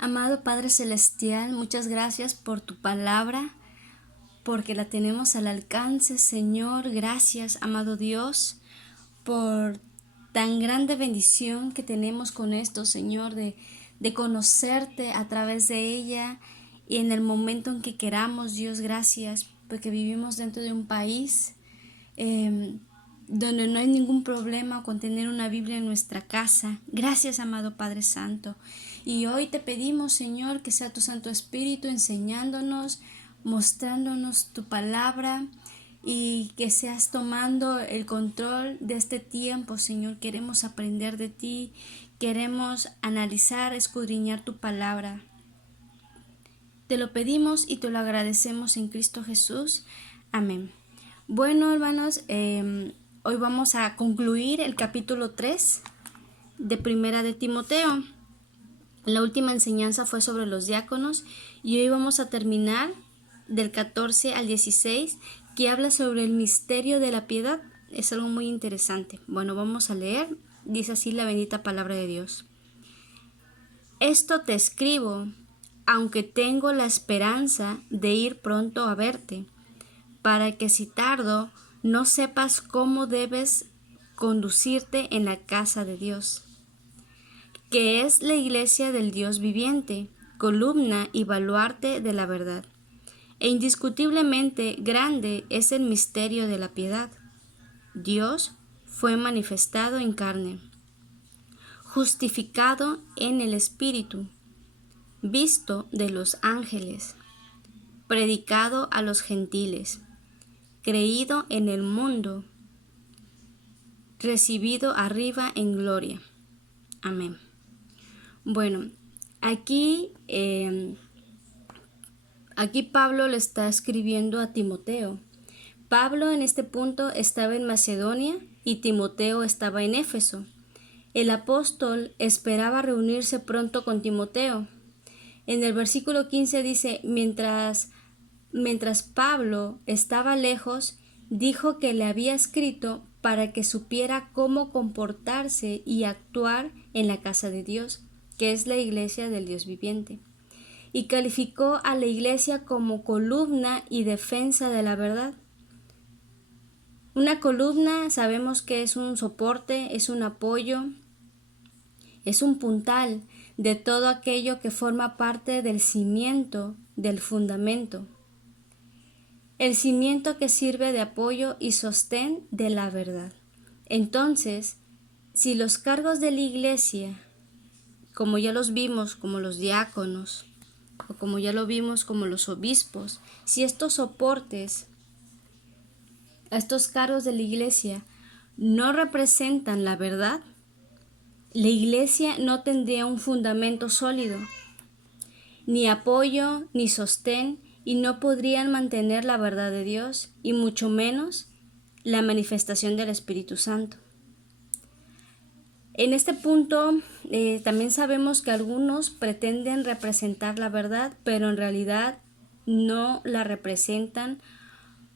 Amado Padre Celestial, muchas gracias por tu palabra, porque la tenemos al alcance, Señor. Gracias, amado Dios, por tan grande bendición que tenemos con esto, Señor, de conocerte a través de ella y en el momento en que queramos. Dios, gracias, porque vivimos dentro de un país donde no hay ningún problema con tener una Biblia en nuestra casa. Gracias, amado Padre Santo. Y hoy te pedimos, Señor, que sea tu Santo Espíritu enseñándonos, mostrándonos tu palabra y que seas tomando el control de este tiempo, Señor. Queremos aprender de ti, queremos analizar, escudriñar tu palabra. Te lo pedimos y te lo agradecemos en Cristo Jesús. Amén. Bueno, hermanos, hoy vamos a concluir el capítulo 3 de Primera de Timoteo. La última enseñanza fue sobre los diáconos y hoy vamos a terminar del 14 al 16, que habla sobre el misterio de la piedad. Es algo muy interesante. Bueno, vamos a leer. Dice así la bendita palabra de Dios. Esto te escribo, aunque tengo la esperanza de ir pronto a verte, para que si tardo no sepas cómo debes conducirte en la casa de Dios, que es la iglesia del Dios viviente, columna y baluarte de la verdad. E indiscutiblemente grande es el misterio de la piedad. Dios fue manifestado en carne, justificado en el Espíritu, visto de los ángeles, predicado a los gentiles, creído en el mundo, recibido arriba en gloria. Amén. Bueno, aquí Pablo le está escribiendo a Timoteo. Pablo en este punto estaba en Macedonia y Timoteo estaba en Éfeso. El apóstol esperaba reunirse pronto con Timoteo. En el versículo 15 dice, mientras Pablo estaba lejos, dijo que le había escrito para que supiera cómo comportarse y actuar en la casa de Dios, que es la iglesia del Dios viviente, y calificó a la iglesia como columna y defensa de la verdad. Una columna sabemos que es un soporte, es un apoyo, es un puntal de todo aquello que forma parte del cimiento, del fundamento. El cimiento que sirve de apoyo y sostén de la verdad. Entonces, si los cargos de la iglesia, como ya los vimos, como los diáconos, o como ya lo vimos, como los obispos, si estos soportes, estos cargos de la iglesia, no representan la verdad, la iglesia no tendría un fundamento sólido, ni apoyo, ni sostén, y no podrían mantener la verdad de Dios, y mucho menos la manifestación del Espíritu Santo. En este punto también sabemos que algunos pretenden representar la verdad, pero en realidad no la representan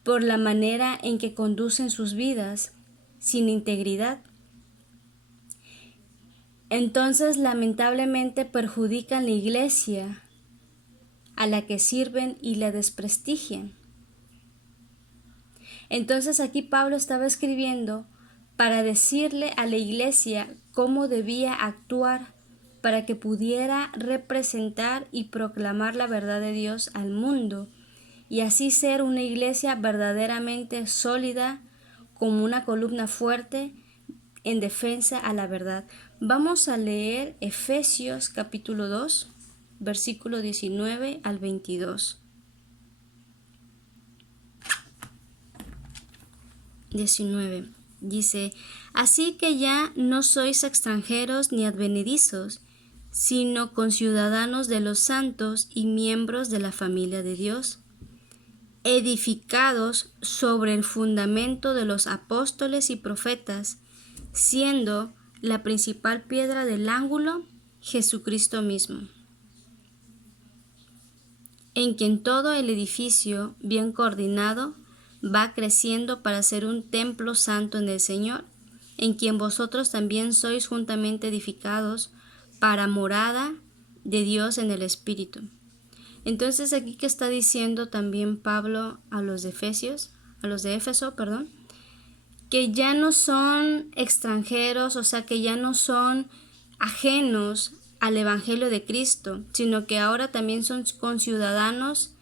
por la manera en que conducen sus vidas, sin integridad. Entonces, lamentablemente, perjudican la iglesia a la que sirven y la desprestigian. Entonces aquí Pablo estaba escribiendo para decirle a la iglesia cómo debía actuar para que pudiera representar y proclamar la verdad de Dios al mundo y así ser una iglesia verdaderamente sólida, como una columna fuerte en defensa a la verdad. Vamos a leer Efesios capítulo 2, versículo 19 al 22. 19. Dice, así que ya no sois extranjeros ni advenedizos, sino conciudadanos de los santos y miembros de la familia de Dios, edificados sobre el fundamento de los apóstoles y profetas, siendo la principal piedra del ángulo Jesucristo mismo, en quien todo el edificio, bien coordinado, va creciendo para ser un templo santo en el Señor, en quien vosotros también sois juntamente edificados para morada de Dios en el Espíritu. Entonces aquí que está diciendo también Pablo a los de Éfeso, que ya no son extranjeros, o sea, que ya no son ajenos al Evangelio de Cristo, sino que ahora también son conciudadanos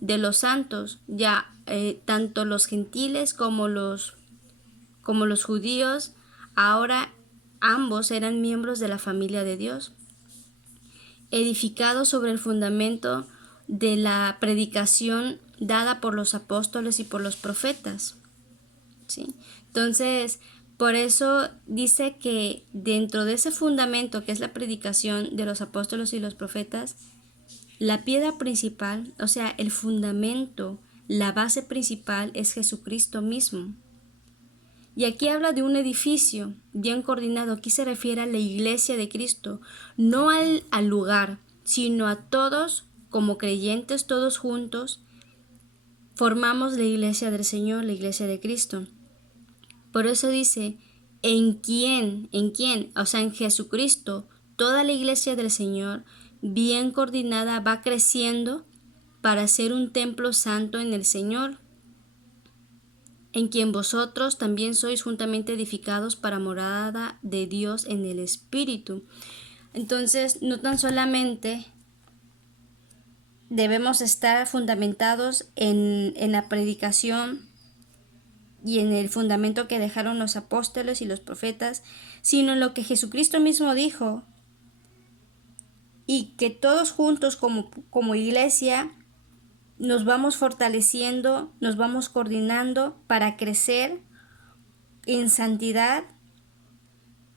de los santos, ya tanto los gentiles como los judíos, ahora ambos eran miembros de la familia de Dios, edificados sobre el fundamento de la predicación dada por los apóstoles y por los profetas. ¿Sí? Entonces, por eso dice que dentro de ese fundamento que es la predicación de los apóstoles y los profetas, la piedra principal, o sea, el fundamento, la base principal es Jesucristo mismo. Y aquí habla de un edificio bien coordinado. Aquí se refiere a la iglesia de Cristo, no al lugar, sino a todos como creyentes, todos juntos, formamos la iglesia del Señor, la iglesia de Cristo. Por eso dice, ¿en quién? O sea, en Jesucristo, toda la iglesia del Señor, bien coordinada, va creciendo para ser un templo santo en el Señor, en quien vosotros también sois juntamente edificados para morada de Dios en el Espíritu. Entonces, no tan solamente debemos estar fundamentados en la predicación y en el fundamento que dejaron los apóstoles y los profetas, sino en lo que Jesucristo mismo dijo, y que todos juntos como iglesia nos vamos fortaleciendo, nos vamos coordinando para crecer en santidad,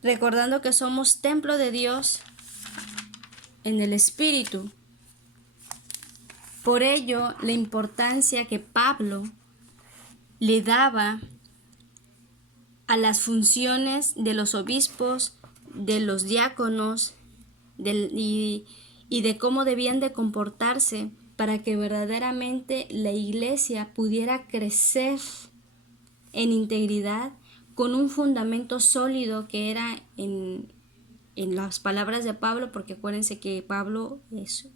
recordando que somos templo de Dios en el Espíritu. Por ello, la importancia que Pablo le daba a las funciones de los obispos, de los diáconos, y de cómo debían de comportarse para que verdaderamente la iglesia pudiera crecer en integridad con un fundamento sólido que era en las palabras de Pablo, porque acuérdense que Pablo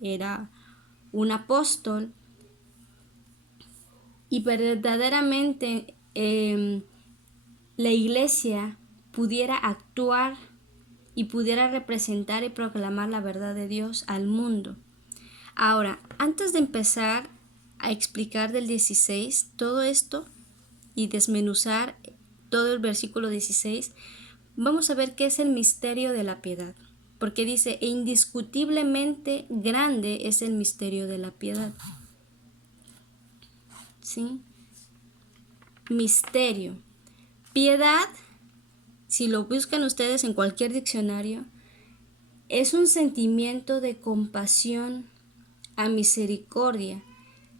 era un apóstol, y verdaderamente la iglesia pudiera actuar y pudiera representar y proclamar la verdad de Dios al mundo. Ahora, antes de empezar a explicar del 16 todo esto y desmenuzar todo el versículo 16, vamos a ver qué es el misterio de la piedad, porque dice, e indiscutiblemente grande es el misterio de la piedad. ¿Sí? Misterio. Piedad, si lo buscan ustedes en cualquier diccionario, es un sentimiento de compasión a misericordia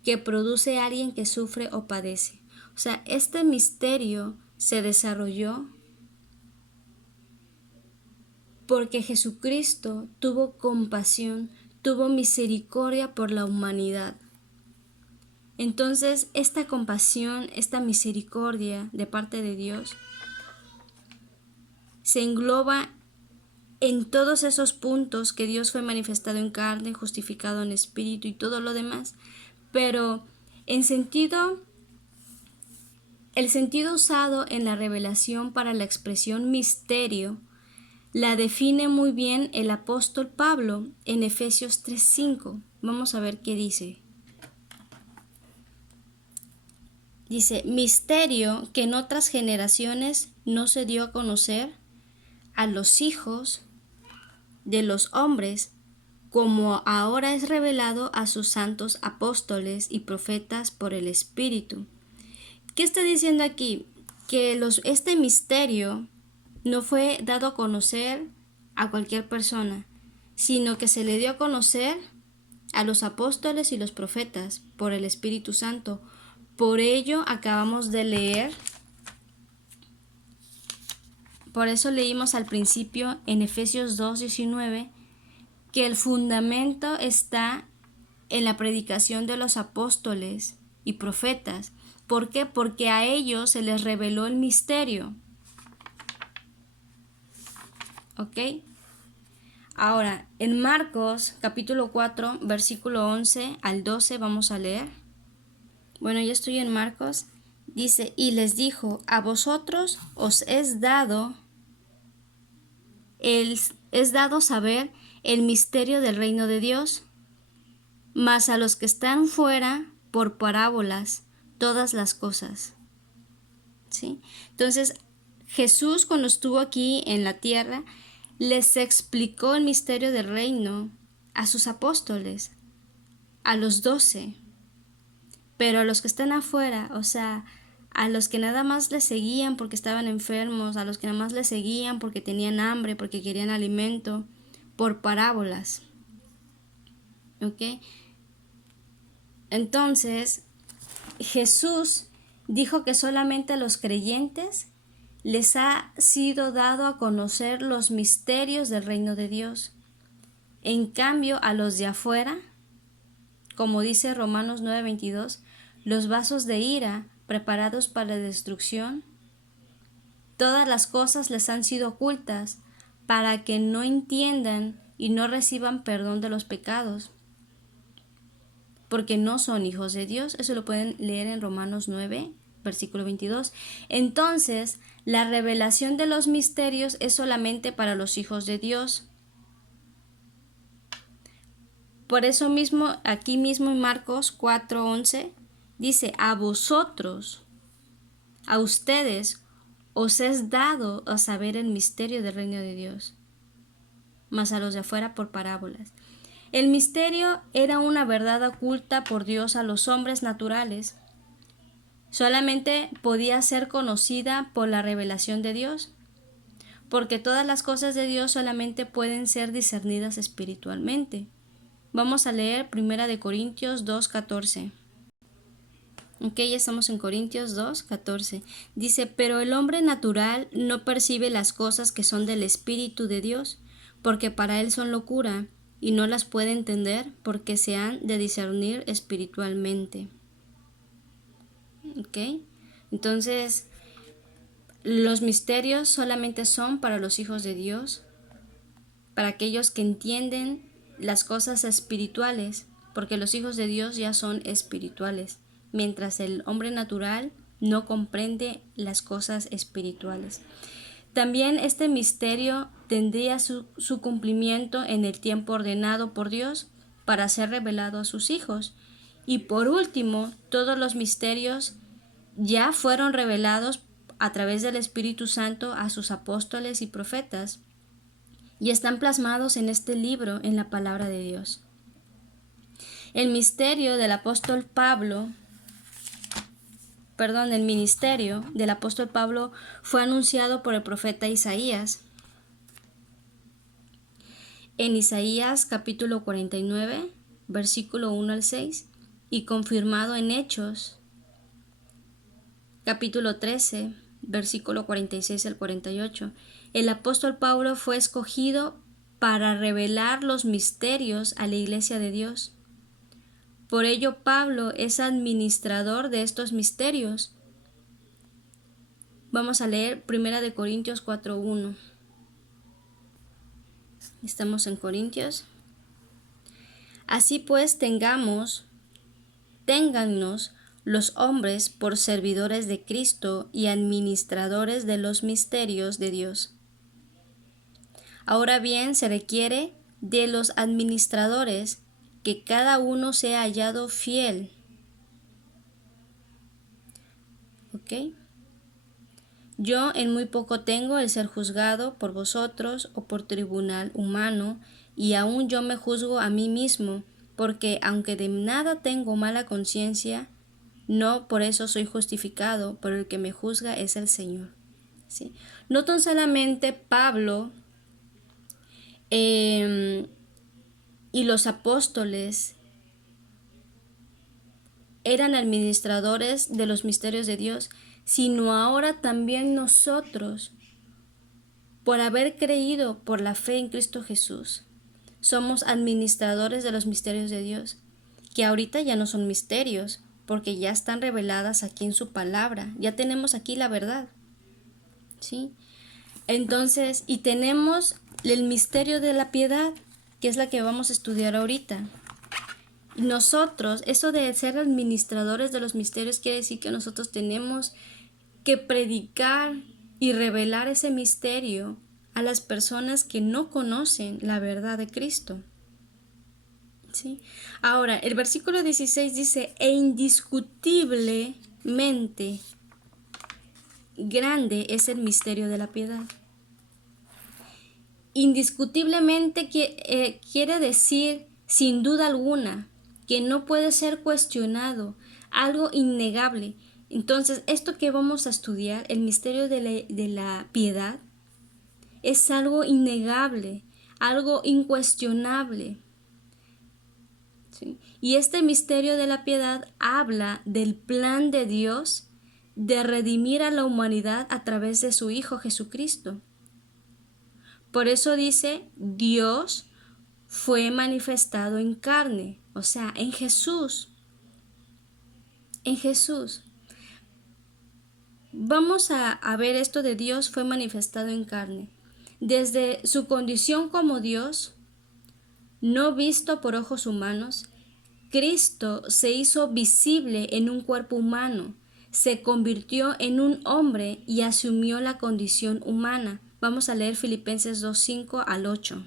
que produce a alguien que sufre o padece. O sea, este misterio se desarrolló porque Jesucristo tuvo compasión, tuvo misericordia por la humanidad. Entonces, esta compasión, esta misericordia de parte de Dios se engloba en todos esos puntos que Dios fue manifestado en carne, justificado en espíritu y todo lo demás, pero el sentido usado en la revelación para la expresión misterio la define muy bien el apóstol Pablo en Efesios 3:5. Vamos a ver qué dice. Dice, misterio que en otras generaciones no se dio a conocer a los hijos de los hombres, como ahora es revelado a sus santos apóstoles y profetas por el Espíritu. ¿Qué está diciendo aquí? Que este misterio no fue dado a conocer a cualquier persona, sino que se le dio a conocer a los apóstoles y los profetas por el Espíritu Santo. Por ello acabamos de leer, por eso leímos al principio en Efesios 2:19, que el fundamento está en la predicación de los apóstoles y profetas. ¿Por qué? Porque a ellos se les reveló el misterio. ¿Ok? Ahora, en Marcos capítulo 4, versículo 11 al 12 vamos a leer. Bueno, ya estoy en Marcos. Dice, y les dijo, a vosotros os es dado saber el misterio del reino de Dios, mas a los que están fuera, por parábolas, todas las cosas. ¿Sí? Entonces, Jesús, cuando estuvo aquí en la tierra, les explicó el misterio del reino a sus apóstoles, a los 12. Pero a los que están afuera, o sea, a los que nada más les seguían porque estaban enfermos, a los que nada más les seguían porque tenían hambre, porque querían alimento, por parábolas. ¿Ok? Entonces, Jesús dijo que solamente a los creyentes les ha sido dado a conocer los misterios del reino de Dios. En cambio, a los de afuera, como dice Romanos 9:22, los vasos de ira preparados para la destrucción, todas las cosas les han sido ocultas para que no entiendan y no reciban perdón de los pecados, porque no son hijos de Dios. Eso lo pueden leer en Romanos 9, versículo 22. Entonces, la revelación de los misterios es solamente para los hijos de Dios. Por eso mismo, aquí mismo en Marcos 4:11, dice, a vosotros, a ustedes, os es dado a saber el misterio del reino de Dios, mas a los de afuera por parábolas. El misterio era una verdad oculta por Dios a los hombres naturales. Solamente podía ser conocida por la revelación de Dios, porque todas las cosas de Dios solamente pueden ser discernidas espiritualmente. Vamos a leer 1 Corintios 2:14. Ok, ya estamos en Corintios 2:14. Dice, pero el hombre natural no percibe las cosas que son del Espíritu de Dios, porque para él son locura, y no las puede entender porque se han de discernir espiritualmente. Ok, entonces los misterios solamente son para los hijos de Dios, para aquellos que entienden las cosas espirituales, porque los hijos de Dios ya son espirituales, mientras el hombre natural no comprende las cosas espirituales. También este misterio tendría su cumplimiento en el tiempo ordenado por Dios para ser revelado a sus hijos. Y por último, todos los misterios ya fueron revelados a través del Espíritu Santo a sus apóstoles y profetas, y están plasmados en este libro, en la palabra de Dios. El ministerio del apóstol Pablo, el ministerio del apóstol Pablo fue anunciado por el profeta Isaías. En Isaías capítulo 49, versículo 1 al 6, y confirmado en Hechos capítulo 13, versículo 46 al 48. El apóstol Pablo fue escogido para revelar los misterios a la iglesia de Dios. Por ello, Pablo es administrador de estos misterios. Vamos a leer 1 Corintios 4:1. Estamos en Corintios. Así pues, téngannos los hombres por servidores de Cristo y administradores de los misterios de Dios. Ahora bien, se requiere de los administradores que cada uno sea hallado fiel. ¿Ok? Yo en muy poco tengo el ser juzgado por vosotros o por tribunal humano, y aún yo me juzgo a mí mismo, porque aunque de nada tengo mala conciencia, no por eso soy justificado, pero el que me juzga es el Señor. ¿Sí? No tan solamente Pablo y los apóstoles eran administradores de los misterios de Dios, sino ahora también nosotros, por haber creído por la fe en Cristo Jesús, somos administradores de los misterios de Dios, que ahorita ya no son misterios, porque ya están reveladas aquí en su palabra, ya tenemos aquí la verdad, ¿sí? Entonces, y tenemos el misterio de la piedad, que es la que vamos a estudiar ahorita. Nosotros, eso de ser administradores de los misterios quiere decir que nosotros tenemos que predicar y revelar ese misterio a las personas que no conocen la verdad de Cristo. ¿Sí? Ahora, el versículo 16 dice, e indiscutiblemente grande es el misterio de la piedad. Indiscutiblemente quiere decir, sin duda alguna, que no puede ser cuestionado, algo innegable. Entonces, esto que vamos a estudiar, el misterio de la piedad, es algo innegable, algo incuestionable. ¿Sí? Y este misterio de la piedad habla del plan de Dios de redimir a la humanidad a través de su Hijo Jesucristo. Por eso dice, Dios fue manifestado en carne, o sea, en Jesús. En Jesús. Vamos a ver esto de Dios fue manifestado en carne. Desde su condición como Dios, no visto por ojos humanos, Cristo se hizo visible en un cuerpo humano, se convirtió en un hombre y asumió la condición humana. Vamos a leer Filipenses 2:5 al 8.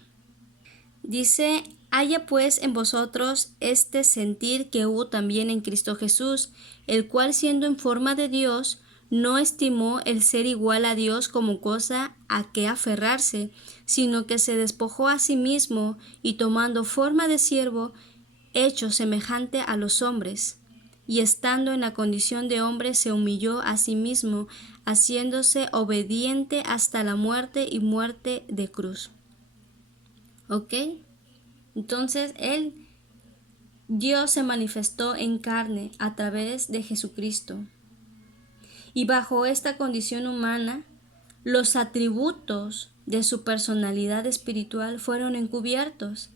Dice, haya pues en vosotros este sentir que hubo también en Cristo Jesús, el cual siendo en forma de Dios, no estimó el ser igual a Dios como cosa a que aferrarse, sino que se despojó a sí mismo y tomando forma de siervo, hecho semejante a los hombres, y estando en la condición de hombre se humilló a sí mismo, haciéndose obediente hasta la muerte y muerte de cruz. ¿Ok? Entonces Dios se manifestó en carne a través de Jesucristo. Y bajo esta condición humana, los atributos de su personalidad espiritual fueron encubiertos.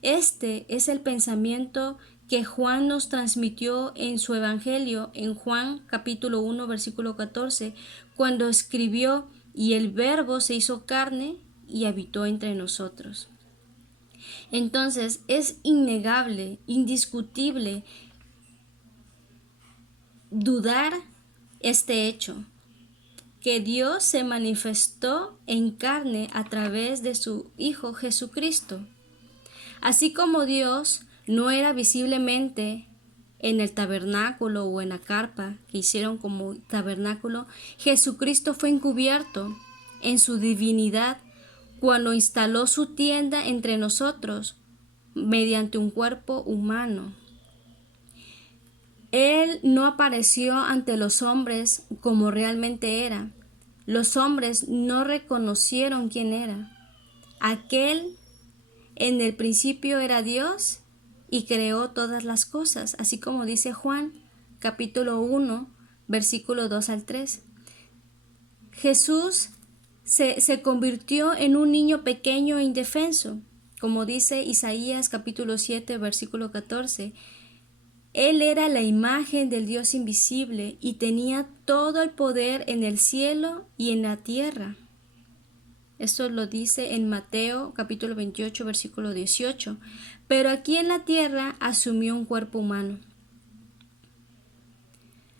Este es el pensamiento que Juan nos transmitió en su Evangelio, en Juan capítulo 1, versículo 14, cuando escribió, y el Verbo se hizo carne y habitó entre nosotros. Entonces es innegable, indiscutible dudar este hecho, que Dios se manifestó en carne a través de su Hijo Jesucristo. Así como Dios no era visiblemente en el tabernáculo o en la carpa que hicieron como tabernáculo, Jesucristo fue encubierto en su divinidad cuando instaló su tienda entre nosotros mediante un cuerpo humano. Él no apareció ante los hombres como realmente era. Los hombres no reconocieron quién era. Aquel en el principio era Dios y creó todas las cosas, así como dice Juan, capítulo 1, versículo 2 al 3. Jesús se convirtió en un niño pequeño e indefenso, como dice Isaías, capítulo 7, versículo 14. Él era la imagen del Dios invisible y tenía todo el poder en el cielo y en la tierra. Esto lo dice en Mateo capítulo 28, versículo 18. Pero aquí en la tierra asumió un cuerpo humano.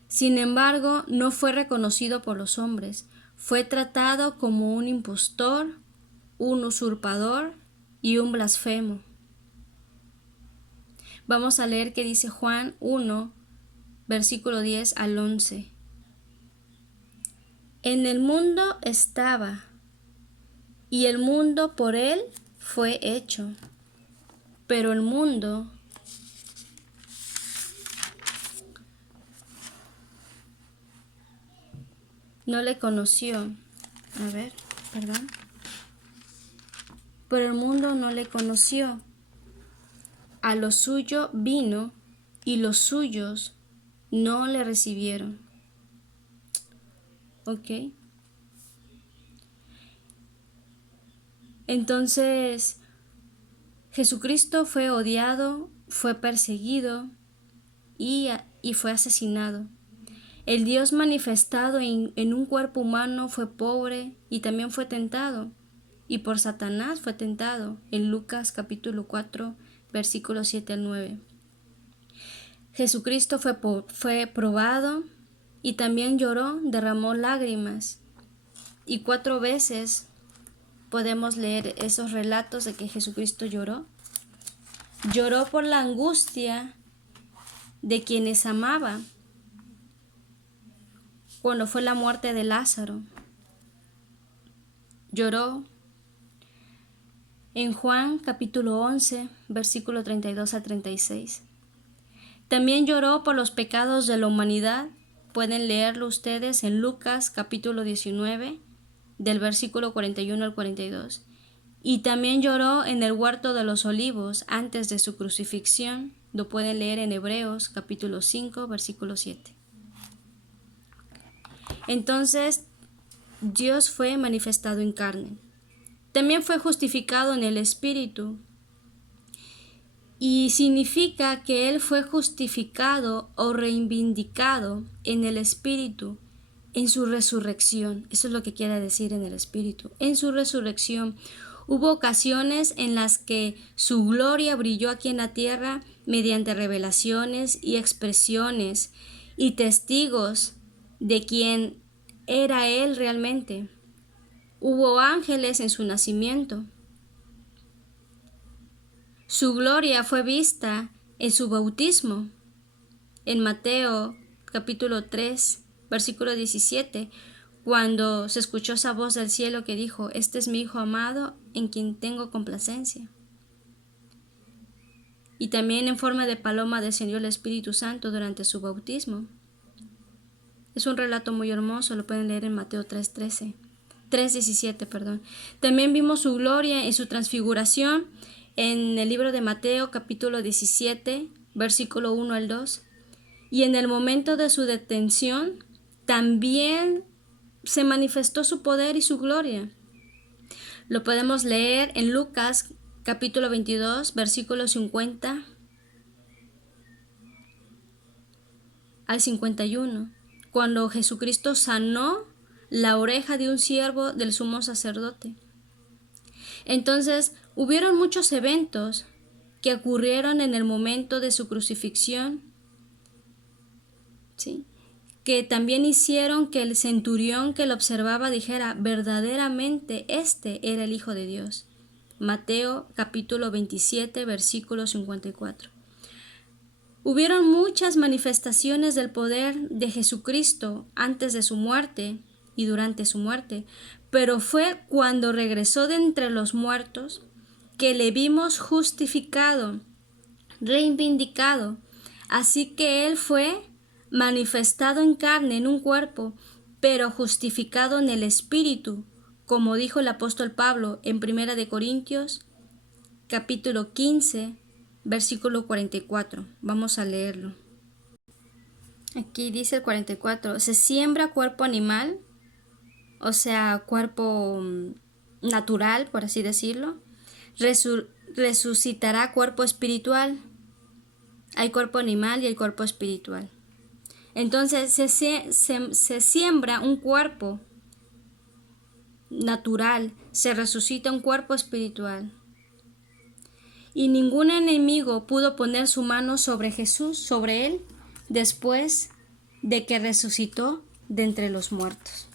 Sin embargo, no fue reconocido por los hombres. Fue tratado como un impostor, un usurpador y un blasfemo. Vamos a leer qué dice Juan 1, versículo 10 al 11. En el mundo estaba, y el mundo por él fue hecho, pero el mundo no le conoció. Pero el mundo no le conoció. A lo suyo vino y los suyos no le recibieron. ¿Ok? Entonces, Jesucristo fue odiado, fue perseguido y fue asesinado. El Dios manifestado en un cuerpo humano fue pobre y también fue tentado. y por Satanás fue tentado, en Lucas capítulo 4, versículos 7 al 9. Jesucristo fue probado y también lloró, derramó lágrimas. Y 4 veces podemos leer esos relatos de que Jesucristo lloró. Lloró por la angustia de quienes amaba cuando fue la muerte de Lázaro. Lloró en Juan capítulo 11, versículo 32 a 36. También lloró por los pecados de la humanidad. Pueden leerlo ustedes en Lucas capítulo 19, del versículo 41 al 42. Y también lloró en el huerto de los olivos antes de su crucifixión. Lo pueden leer en Hebreos capítulo 5, versículo 7. Entonces, Dios fue manifestado en carne. También fue justificado en el Espíritu. Y significa que Él fue justificado o reivindicado en el Espíritu, en su resurrección. Eso es lo que quiere decir en el Espíritu. En su resurrección hubo ocasiones en las que su gloria brilló aquí en la tierra mediante revelaciones y expresiones y testigos de quién era Él realmente. Hubo ángeles en su nacimiento. Su gloria fue vista en su bautismo. En Mateo capítulo 3, versículo 17, cuando se escuchó esa voz del cielo que dijo: "Este es mi Hijo amado, en quien tengo complacencia". Y también en forma de paloma descendió el Espíritu Santo durante su bautismo. Es un relato muy hermoso, lo pueden leer en Mateo 3:17, perdón. También vimos su gloria en su transfiguración en el libro de Mateo capítulo 17, versículo 1 al 2. Y en el momento de su detención también se manifestó su poder y su gloria. Lo podemos leer en Lucas capítulo 22, versículo 50 al 51, cuando Jesucristo sanó la oreja de un siervo del sumo sacerdote. Entonces, hubieron muchos eventos que ocurrieron en el momento de su crucifixión, ¿sí?, que también hicieron que el centurión que lo observaba dijera: verdaderamente este era el Hijo de Dios. Mateo capítulo 27, versículo 54. Hubieron muchas manifestaciones del poder de Jesucristo antes de su muerte y durante su muerte, pero fue cuando regresó de entre los muertos que le vimos justificado, reivindicado. Así que Él fue manifestado en carne, en un cuerpo, pero justificado en el Espíritu, como dijo el apóstol Pablo en 1 de Corintios, capítulo 15, versículo 44. Vamos a leerlo. Aquí dice el 44, se siembra cuerpo animal, o sea, cuerpo natural, por así decirlo, resucitará cuerpo espiritual. Hay cuerpo animal y hay cuerpo espiritual. Entonces se siembra un cuerpo natural, se resucita un cuerpo espiritual. Y ningún enemigo pudo poner su mano sobre Jesús, sobre Él, después de que resucitó de entre los muertos.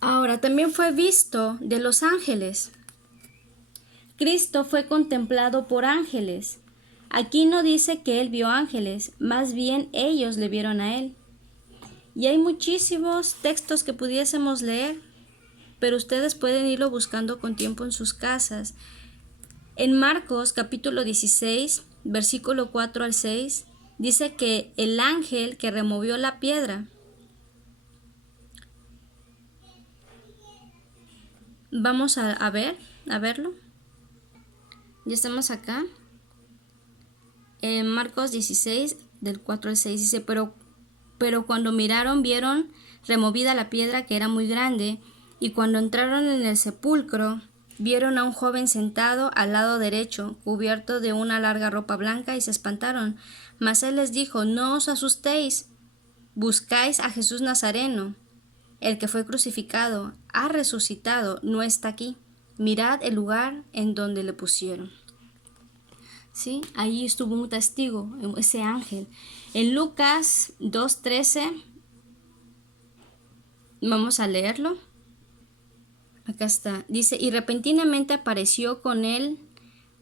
Ahora, también fue visto de los ángeles. Cristo fue contemplado por ángeles. Aquí no dice que Él vio ángeles, más bien ellos le vieron a Él. Y hay muchísimos textos que pudiésemos leer, pero ustedes pueden irlo buscando con tiempo en sus casas. En Marcos capítulo 16, versículo 4 al 6, dice que el ángel que removió la piedra. Vamos a verlo. Ya estamos acá. En Marcos 16, del 4 al 6, dice, pero cuando miraron, vieron removida la piedra, que era muy grande, y cuando entraron en el sepulcro, vieron a un joven sentado al lado derecho, cubierto de una larga ropa blanca, y se espantaron. Mas él les dijo: no os asustéis, buscáis a Jesús Nazareno, el que fue crucificado, ha resucitado, no está aquí. Mirad el lugar en donde le pusieron. ¿Sí? Ahí estuvo un testigo, ese ángel. En Lucas 2:13, vamos a leerlo. Acá está. Dice, y repentinamente apareció con él,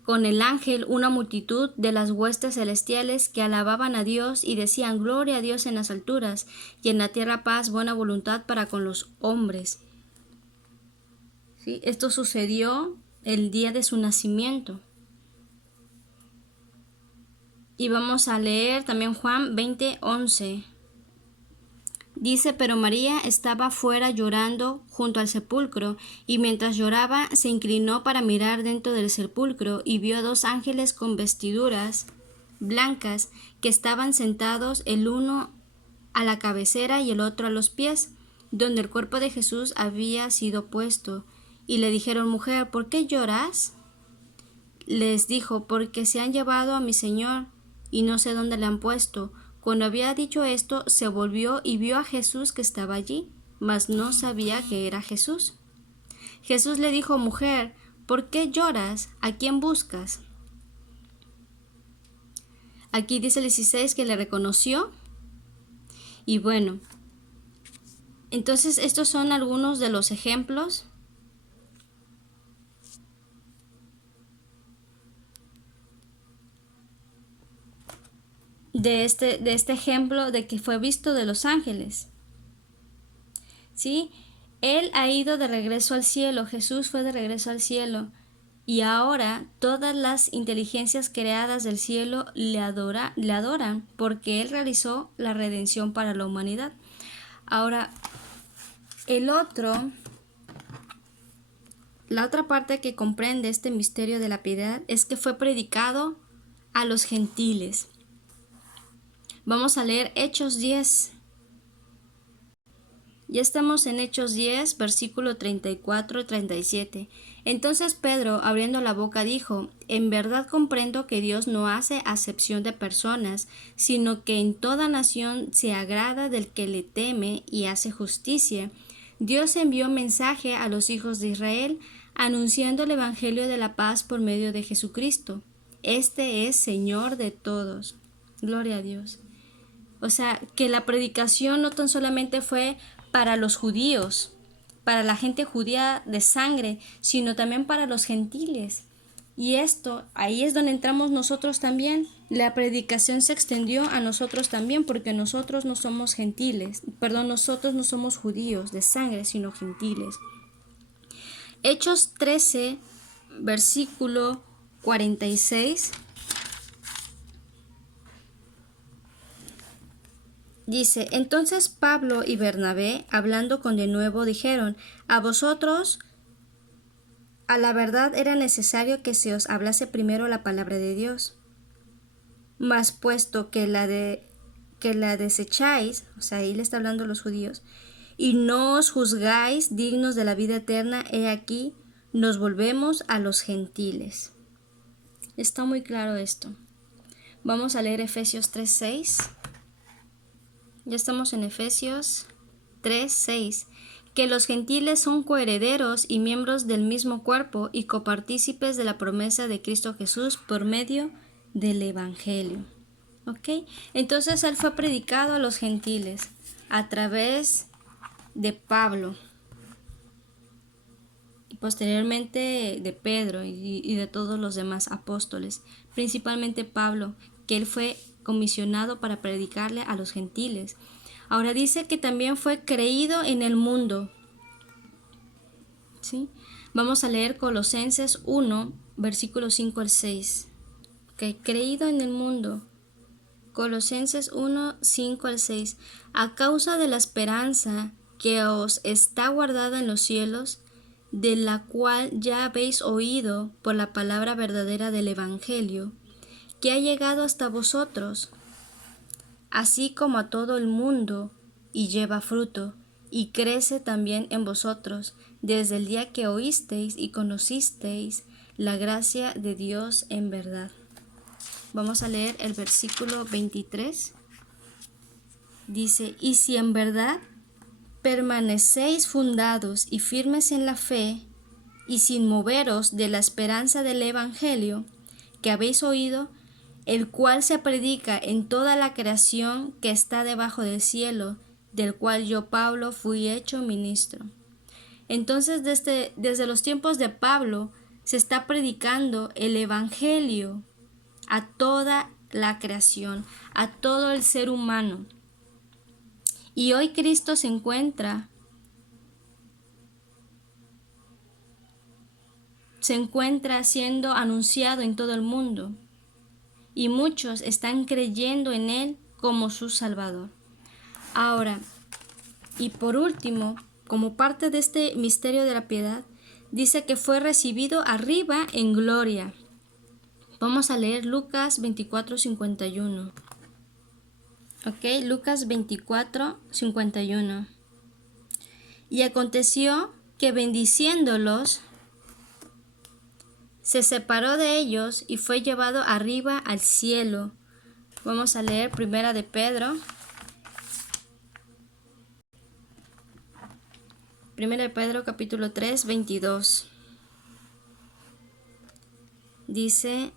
con el ángel, una multitud de las huestes celestiales que alababan a Dios y decían, gloria a Dios en las alturas, y en la tierra paz, buena voluntad para con los hombres. ¿Sí? Esto sucedió el día de su nacimiento. Y vamos a leer también Juan 20:11. Dice, pero María estaba fuera llorando junto al sepulcro, y mientras lloraba se inclinó para mirar dentro del sepulcro, y vio 2 ángeles con vestiduras blancas que estaban sentados, el uno a la cabecera y el otro a los pies, donde el cuerpo de Jesús había sido puesto. Y le dijeron, mujer, ¿por qué lloras? Les dijo, porque se han llevado a mi Señor, y no sé dónde le han puesto. Cuando había dicho esto, se volvió y vio a Jesús que estaba allí, mas no sabía que era Jesús. Jesús le dijo, mujer, ¿por qué lloras? ¿A quién buscas? Aquí dice el 16 que le reconoció. Y bueno, entonces estos son algunos de los ejemplos de este ejemplo de que fue visto de los ángeles. ¿Sí? Él ha ido de regreso al cielo, Jesús fue de regreso al cielo, y ahora todas las inteligencias creadas del cielo le adoran, porque Él realizó la redención para la humanidad. Ahora, la otra parte que comprende este misterio de la piedad es que fue predicado a los gentiles. Vamos a leer Hechos 10. Ya estamos en Hechos 10, versículo 34 y 37. Entonces Pedro, abriendo la boca, dijo, en verdad comprendo que Dios no hace acepción de personas, sino que en toda nación se agrada del que le teme y hace justicia. Dios envió mensaje a los hijos de Israel, anunciando el evangelio de la paz por medio de Jesucristo. Este es Señor de todos. Gloria a Dios. O sea, que la predicación no tan solamente fue para los judíos, para la gente judía de sangre, sino también para los gentiles. Y esto, ahí es donde entramos nosotros también. La predicación se extendió a nosotros también, porque nosotros no somos nosotros no somos judíos de sangre, sino gentiles. Hechos 13, versículo 46. Dice, entonces Pablo y Bernabé, hablando con de nuevo, dijeron, a vosotros, a la verdad era necesario que se os hablase primero la palabra de Dios. Mas puesto que la desecháis, o sea, ahí le está hablando a los judíos, y no os juzgáis dignos de la vida eterna, he aquí, nos volvemos a los gentiles. Está muy claro esto. Vamos a leer Efesios 3:6. Ya estamos en Efesios 3:6, que los gentiles son coherederos y miembros del mismo cuerpo y copartícipes de la promesa de Cristo Jesús por medio del Evangelio. ¿Ok? Entonces Él fue predicado a los gentiles a través de Pablo y posteriormente de Pedro y de todos los demás apóstoles, principalmente Pablo, que Él fue comisionado para predicarle a los gentiles. Ahora dice que también fue creído en el mundo. ¿Sí? Vamos a leer Colosenses 1, versículos 5 al 6. Okay. Creído en el mundo. Colosenses 1, 5 al 6. A causa de la esperanza que os está guardada en los cielos, de la cual ya habéis oído por la palabra verdadera del Evangelio, que ha llegado hasta vosotros, así como a todo el mundo, y lleva fruto, y crece también en vosotros, desde el día que oísteis y conocisteis la gracia de Dios en verdad. Vamos a leer el versículo 23. Dice, y si en verdad permanecéis fundados y firmes en la fe, y sin moveros de la esperanza del Evangelio que habéis oído, el cual se predica en toda la creación que está debajo del cielo, del cual yo, Pablo, fui hecho ministro. Entonces, desde los tiempos de Pablo, se está predicando el Evangelio a toda la creación, a todo el ser humano. Y hoy Cristo se encuentra siendo anunciado en todo el mundo, y muchos están creyendo en Él como su Salvador. Ahora, y por último, como parte de este misterio de la piedad, dice que fue recibido arriba en gloria. Vamos a leer Lucas 24:51. Ok, Lucas 24:51. Y aconteció que bendiciéndolos, se separó de ellos y fue llevado arriba al cielo. Vamos a leer Primera de Pedro. Primera de Pedro capítulo 3, 22. Dice,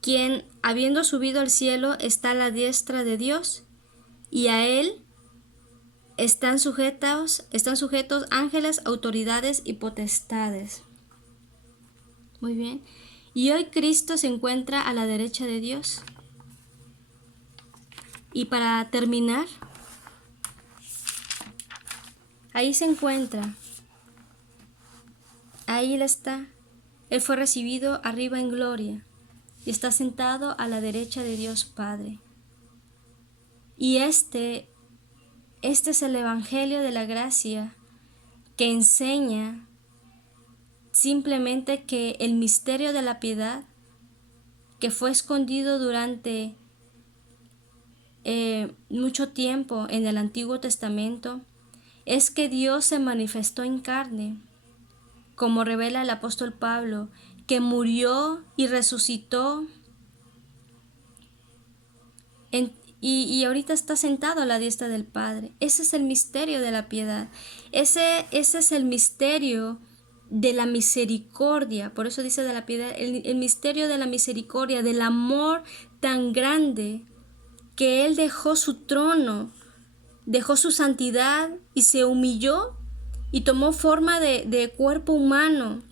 quien habiendo subido al cielo está a la diestra de Dios, y a él están sujetos ángeles, autoridades y potestades. Muy bien. Y hoy Cristo se encuentra a la derecha de Dios. Y para terminar, ahí se encuentra. Ahí Él está. Él fue recibido arriba en gloria y está sentado a la derecha de Dios Padre. Y este es el Evangelio de la gracia que enseña simplemente que el misterio de la piedad, que fue escondido durante mucho tiempo en el Antiguo Testamento, es que Dios se manifestó en carne, como revela el apóstol Pablo, que murió y resucitó y ahorita está sentado a la diestra del Padre. Ese es el misterio de la piedad. Ese es el misterio de la misericordia. Por eso dice de la piedad, el misterio de la misericordia, del amor tan grande que Él dejó su trono, dejó su santidad y se humilló y tomó forma de cuerpo humano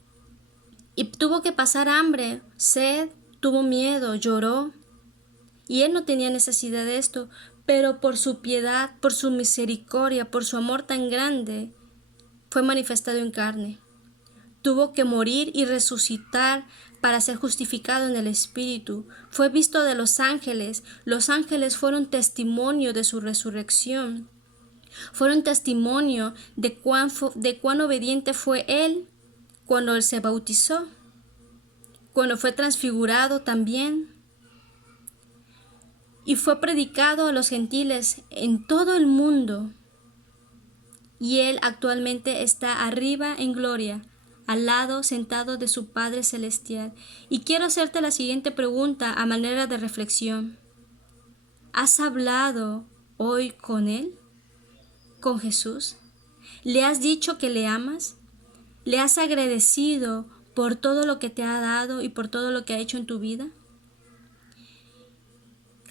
y tuvo que pasar hambre, sed, tuvo miedo, lloró. Y Él no tenía necesidad de esto, pero por su piedad, por su misericordia, por su amor tan grande, fue manifestado en carne. Tuvo que morir y resucitar para ser justificado en el Espíritu. Fue visto de los ángeles. Los ángeles fueron testimonio de su resurrección. Fueron testimonio de cuán obediente fue Él cuando Él se bautizó, cuando fue transfigurado también. Y fue predicado a los gentiles en todo el mundo. Y Él actualmente está arriba en gloria, al lado sentado de su Padre Celestial. Y quiero hacerte la siguiente pregunta a manera de reflexión. ¿Has hablado hoy con Él? ¿Con Jesús? ¿Le has dicho que le amas? ¿Le has agradecido por todo lo que te ha dado y por todo lo que ha hecho en tu vida?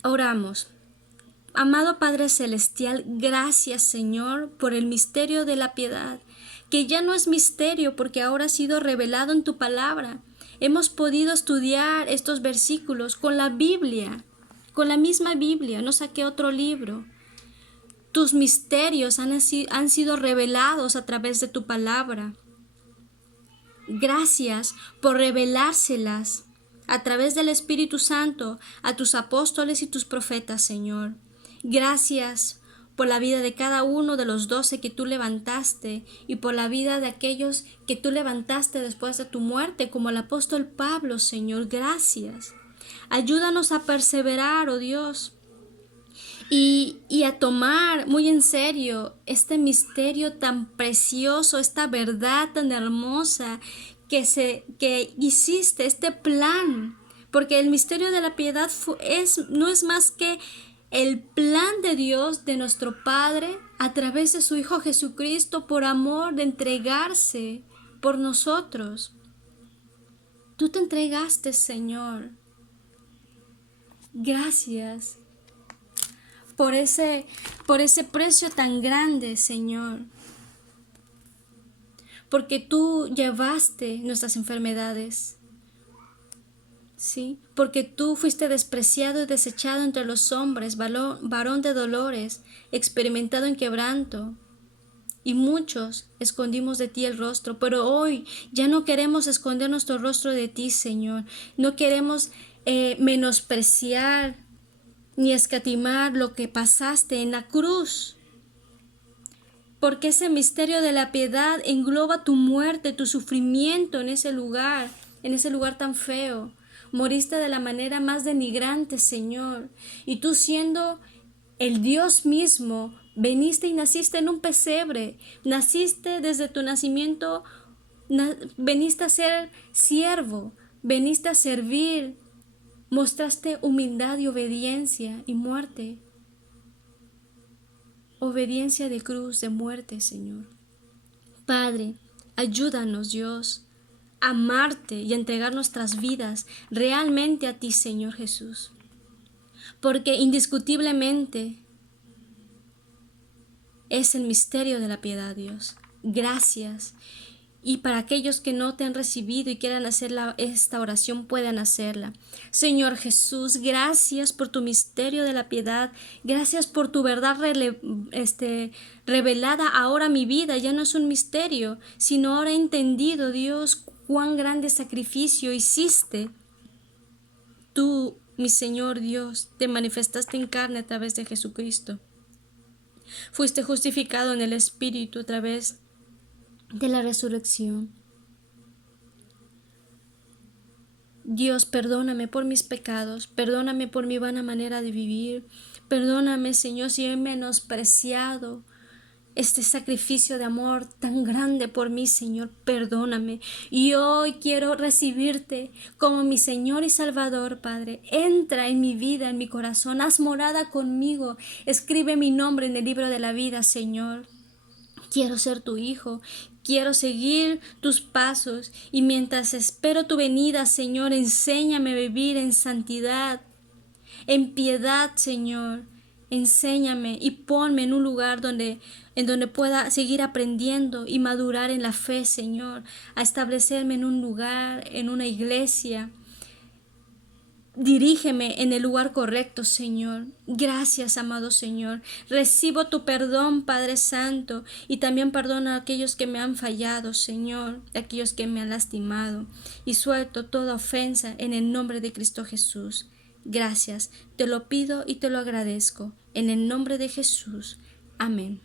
Oramos. Amado Padre Celestial, gracias Señor por el misterio de la piedad, que ya no es misterio porque ahora ha sido revelado en tu palabra. Hemos podido estudiar estos versículos con la Biblia, con la misma Biblia, no saqué otro libro. Tus misterios han sido revelados a través de tu palabra. Gracias por revelárselas a través del Espíritu Santo a tus apóstoles y tus profetas, Señor. Gracias por la vida de cada uno de los 12 que tú levantaste y por la vida de aquellos que tú levantaste después de tu muerte, como el apóstol Pablo, Señor. Gracias. Ayúdanos a perseverar, oh Dios, y a tomar muy en serio este misterio tan precioso, esta verdad tan hermosa que hiciste, este plan, porque el misterio de la piedad no es más que el plan de Dios, de nuestro Padre, a través de su Hijo Jesucristo, por amor de entregarse por nosotros. Tú te entregaste, Señor. Gracias por ese precio tan grande, Señor. Porque tú llevaste nuestras enfermedades. ¿Sí? Porque tú fuiste despreciado y desechado entre los hombres, varón de dolores, experimentado en quebranto. Y muchos escondimos de ti el rostro, pero hoy ya no queremos esconder nuestro rostro de ti, Señor. No queremos menospreciar ni escatimar lo que pasaste en la cruz. Porque ese misterio de la piedad engloba tu muerte, tu sufrimiento en ese lugar tan feo. Moriste de la manera más denigrante, Señor. Y tú, siendo el Dios mismo, veniste y naciste en un pesebre. Naciste desde tu nacimiento, veniste a ser siervo, veniste a servir. Mostraste humildad y obediencia y muerte. Obediencia de cruz, de muerte, Señor. Padre, ayúdanos, Dios, a amarte y a entregar nuestras vidas realmente a ti, Señor Jesús. Porque indiscutiblemente es el misterio de la piedad, Dios. Gracias. Y para aquellos que no te han recibido y quieran hacer esta oración, puedan hacerla. Señor Jesús, gracias por tu misterio de la piedad. Gracias por tu verdad revelada ahora a mi vida. Ya no es un misterio, sino ahora he entendido, Dios, cuán grande sacrificio hiciste. Tú, mi Señor Dios, te manifestaste en carne a través de Jesucristo. Fuiste justificado en el Espíritu a través de la resurrección. Dios, perdóname por mis pecados, perdóname por mi vana manera de vivir, perdóname, Señor, si he menospreciado este sacrificio de amor tan grande por mí, Señor, perdóname. Y hoy quiero recibirte como mi Señor y Salvador, Padre. Entra en mi vida, en mi corazón, haz morada conmigo, escribe mi nombre en el libro de la vida, Señor. Quiero ser tu hijo, quiero seguir tus pasos y mientras espero tu venida, Señor, enséñame a vivir en santidad, en piedad, Señor. Enséñame y ponme en un lugar en donde pueda seguir aprendiendo y madurar en la fe, Señor, a establecerme en un lugar, en una iglesia. Dirígeme en el lugar correcto, Señor. Gracias, amado Señor. Recibo tu perdón, Padre Santo, y también perdona a aquellos que me han fallado, Señor, a aquellos que me han lastimado, y suelto toda ofensa en el nombre de Cristo Jesús. Gracias, te lo pido y te lo agradezco, en el nombre de Jesús. Amén.